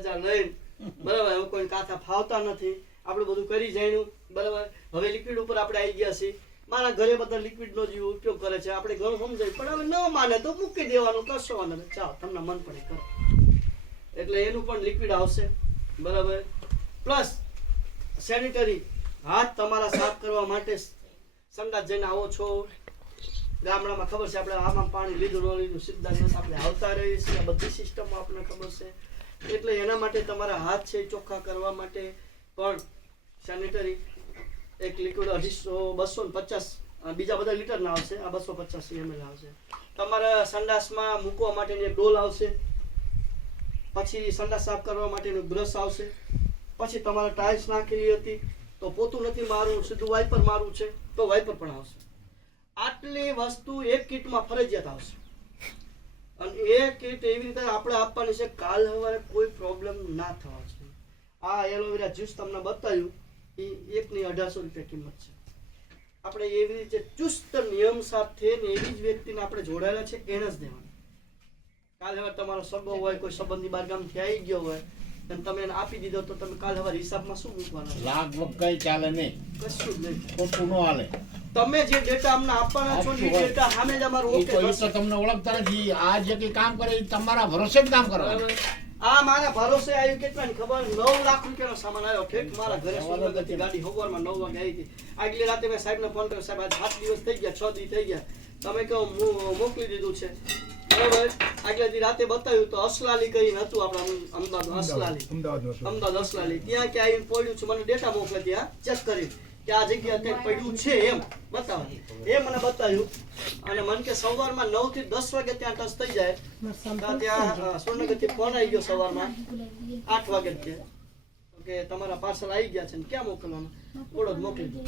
રજા લઈને બરાબર હવે કોઈ કાથા ફાવતા નથી, આપણે બધું કરી જાણ્યું બરાબર. હવે લિક્વિડ ઉપર આપણે આવી ગયા છીએ. મારા ઘરે બધા લિક્વિડનો જ ઉપયોગ કરે છે, આપણે ઘણું સમજાય, પણ હવે ન માને તો મૂકી દેવાનું, કશો વાંધો નહીં, ચાલો તમને મન પડે કરો. એટલે એનું પણ લિક્વિડ આવશે બરાબર. પ્લસ સેનિટરી હાથ તમારા સાફ કરવા માટે સંડાસ જઈને આવો છો, ગામડામાં ખબર છે આપણે આમાં પાણી લીધું ન લીધું સીધા આપણે આવતા રહીએ છીએ, બધી સિસ્ટમો આપણને ખબર છે. એટલે એના માટે તમારા હાથ છે ચોખ્ખા કરવા માટે પણ સેનિટરી એક લિક્વિડ 250 બીજા બધા લીટરના આવશે, આ 250 ml આવશે. તમારા સંડાસમાં મૂકવા માટેની એક ડોલ આવશે, પછી સંડાસ સાફ કરવા માટેનું બ્રશ આવશે, પછી તમારે ટાઇલ્સ નાખેલી હતી તો પોતું નથી મારવું, સીધું વાઇપર મારવું છે તો વાઇપર પણ આવશે. આટલી વસ્તુ એક કિટમાં ફરજિયાત આવશે. અને એ કીટ એવી રીતે આપણે આપવાની છે કાલ સવારે કોઈ પ્રોબ્લેમ ના થવા જોઈએ. આ એલોવેરા જ્યુસ તમને બતાવ્યું એ એકની 1800 રૂપિયા કિંમત છે. આપણે એવી રીતે ચુસ્ત નિયમ સાથે ને એવી જ વ્યક્તિને આપણે જોડાયેલા છે એને જ દેવાનું. કાલ સવારે તમારો સગો હોય, કોઈ સંબંધી બારગામથી આવી ગયો હોય અને તમે એને આપી દીધો તો તમે કાલ સવારે હિસાબમાં શું મૂકવાના? લાખ કઈ ચાલે નહીં, કશું જ નહીં, ખોટું ન હાલે. તમે જે ડેટા અમને આપવાના છો એ ડેટા સામે જ અમારું ઓકે તો તમને ઓળખતા નથી. આ જે કઈ કામ કરે એ તમારા ભરોસે જ કામ કરો. આ મારા ભરોસે આવ્યું કેટલાની ખબર? 9 લાખ રૂપિયાનો સામાન આવ્યો ઠેઠ મારા ઘરે. સુરતથી ગાડી સવારમાં 9 વાગે આવી હતી. આગલી રાતે મેં સાહેબને ફોન કર્યો, સાહેબ આજ 7 દિવસ થઈ ગયા, 6 દિવસ થઈ ગયા, તમે કહો મોકલી દીધું છે બરાબર. આગલે દી રાતે બતાવ્યું તો અસલાલી કરીને હતું, આપણે અમદાવાદ અમદાવાદ અસલાલી ત્યાં ક્યાં આવીને પડ્યું છે, મને ડેટા મોકલે ત્યાં ચેક કરી કે આ જગ્યા અત્યારે પડ્યું છે એમ બતાવે, એ મને બતાવ્યું. અને મને કે સવારમાં 9 થી 10 વાગે ત્યાં ટચ થઈ જાય. ત્યાં સુરેન્દ્રનગરથી ફોન આવી ગયો સવારમાં 8 વાગે કે તમારા પાર્સલ આવી ગયા છે ને ક્યાં મોકલવાના? ઓળખ મોકલી દો.